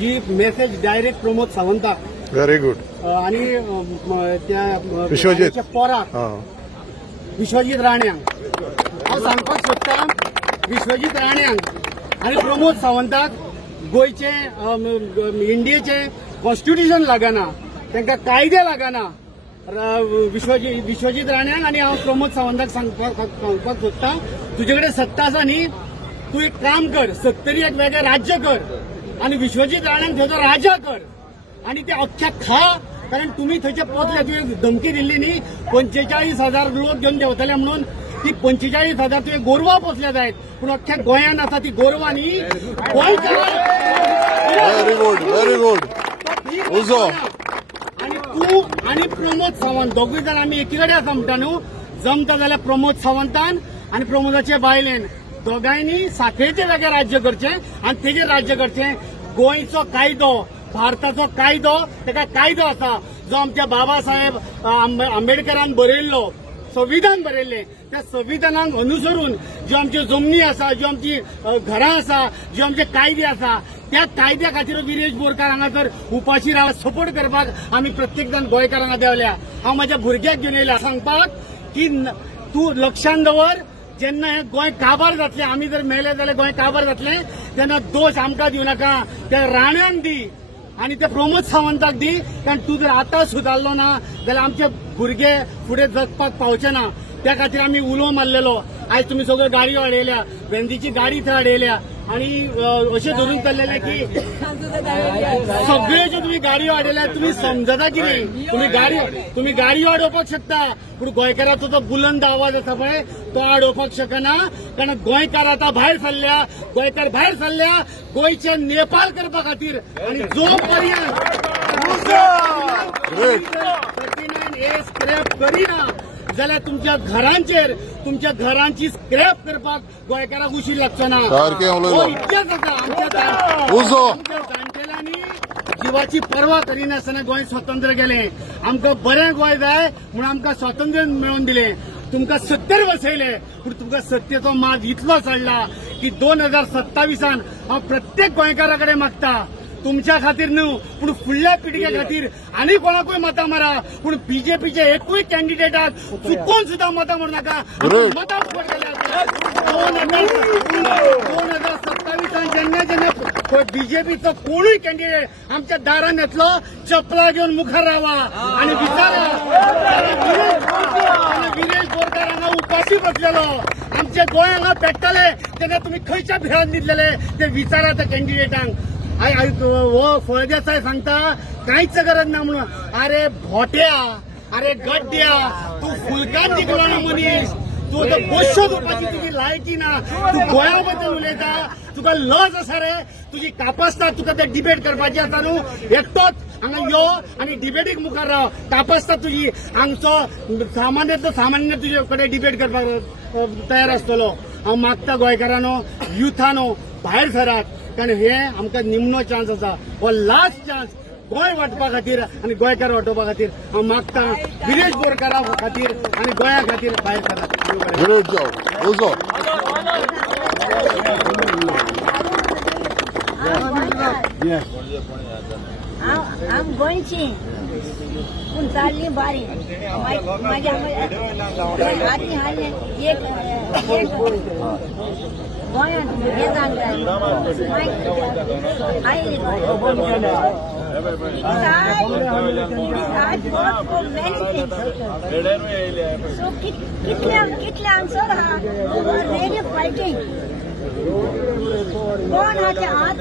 म्हजी message direct Pramod सावंताक. Very good. आणि त्या विश्वजीत पोराक विश्वजीत राण्यांक हांव सांगपाक सोदतां. विश्वजीत राण्यांक आनी प्रमोद सावंताक गोयचे इंडियेचे कॉन्स्टिट्यूशन लागना, तांकां कायदे लागना. विश्वजीत राण्यांक आनी हांव प्रमोद सावंताक सांगपाक सोदतां, तुजे कडेन सत्ता आसा न्ही, तूं एक काम कर, 70 एक वेगळें राज्य कर आणि विश्वजीत राण्यांक थंयचो राजा कर आणि ते अख्ख्या खा. कारण तुम्ही थंयचे पोचले, तुवें धमकी दिल्ली न्ही 45,000 लोक घेवन देंवतले म्हणून. ती 45,000 तुवें गोरवां पोचल्या जायत, पूण अख्ख्या गोंयांत आसा ती गोरवां न्ही व्हेरी गुड. Very good. उजो आणि तूं आणि प्रमोद सावंत दोगूय जाण आमी एकी कडेन आसा म्हणटा न्हू. जमता जाल्यार प्रमोद सावंतान आणि प्रमोदाचे बायलेन दोगांयनी साखळेचें वेगळें राज्य करचें आनी तेजेर राज्य करचें. गोंयचो कायदो, भारताचो कायदो, ताका कायदो आसा जो आमच्या बाबासाहेब आंबेडकरान बरयल्लो, संविधान बरयल्लें. त्या संविधानाक अनुसरून ज्यो आमच्यो जमनी आसा, ज्यो आमची घरां आसा, ज्यो आमचे कायदे आसा, त्या कायद्या खातीर विरेश बोरकार हांगासर उपाशी रावन सपोर्ट करपाक आमी प्रत्येक जाण गोंयकार हांगा देवल्या. हांव म्हाज्या भुरग्याक घेवन येयला सांगपाक की तूं लक्षांत दवर, जेन्ना हे गोंय काबार जातलें, आमी जर मेले जाल्यार गोंय काबार जातलें, तेन्ना दोश आमकां दिवं नाका, त्या राण्यांक दी आणि ते प्रमोद सावंताक दी. कारण तूं जर आतां सुदारलो ना जाल्यार आमचे भुरगे फुडें जगपाक पावचे ना. त्या खातीर आमी उलो मारलेलो. आयज तुमी सगळ्यो गाडयो हाडयल्या, वेंदीची गाडी थंय हाडयल्या आणि अशें धरून चल्लेले की सगळ्यो ज्यो तुमी गाडयो हाडयल्या, तुमी समजता कितें? तुमी गाडयो हाडोवपाक शकता, पूण गोंयकाराचो जो बुलंद आवाज आसा पळय तो हाडोवपाक शकना. कारण गोंयकार आतां भायर सरल्या, गोंयकार भायर सरल्या गोंयचे नेपाळ करपा खातीर. आणि जो पर्यंत 39A स्क्रॅप करिना जाल्यार तुमच्या घरांचेर, तुमच्या घरांची स्क्रॅप करपाक गोंयकाराक उशीर लागचो ना. इतकेंच आसा. आमच्या जाणटेल्यांनी जिवाची पर्वा करिनासतना गोंय स्वतंत्र केलें. आमकां बरें गोंय जाय म्हणून आमकां स्वातंत्र्य मेळोवन दिलें. तुमकां 70 बसयले, पूण तुमकां सत्तेचो माज इतलो चडला की 2027 हांव प्रत्येक गोंयकारा कडेन मागता, तुमच्या खातीर न्हू पूण फुडल्या पिळगे खातीर आनी कोणाकूय मतां मारा, पूण बीजेपीचे एकूय कॅन्डिडेटाक चुकून सुद्दां मतां मारूं नाका. मतां फुकट केल्या 2027 जेन्ना जेन्ना बीजेपीचो कोणूय कॅन्डिडेट आमच्या दारान येतलो, चपला घेवन मुखार रावा आणि विचारा. विरेश बोरकार हांगा उपाशी बसलेलो, आमचे गोंय हांगा पेट्टले तेन्ना तुमी खंयच्या भिरांत न्हिदलेले ते विचारा त्या कॅन्डिडेटांक. हो फळदेसाय सांगता कांयच गरज ना म्हणून. अरे भोट्या, अरे गड्ड्या, तूं फुलकान जिखलो ना मनीस, तूं आतां बश्यो घेवपाची तुजी लायकी ना. तूं गोंया बद्दल उलयता, तुका लज आसा रे, तुजी कापासता, तुका ते डिबेट करपाची आसा न्हू, एकटोच हांगा यो आनी डिबेटीक मुखार राव. कापासता तुजी हांगचो सामान्य तुजे कडेन डिबेट करपाक तयार आसतलो. हांव मागता गोंयकारांनो, युथानो भायर सरात, कारण हे आमकां निमणो चान्स आसा, हो लास्ट चान्स गोंय वाटपा खातीर आनी गोंयकार वाटोवपा खातीर. हांव मागता विरेश बोरकारा खातीर आनी गोंया खातीर भायर सरात. हांव गोंयची पूण चालली बारी. म्हाज्या हाती हाडलें एक गोंयांत हे जालें सो कितले आन्सर आहा रेडी फायटींग. कोण हा ते हात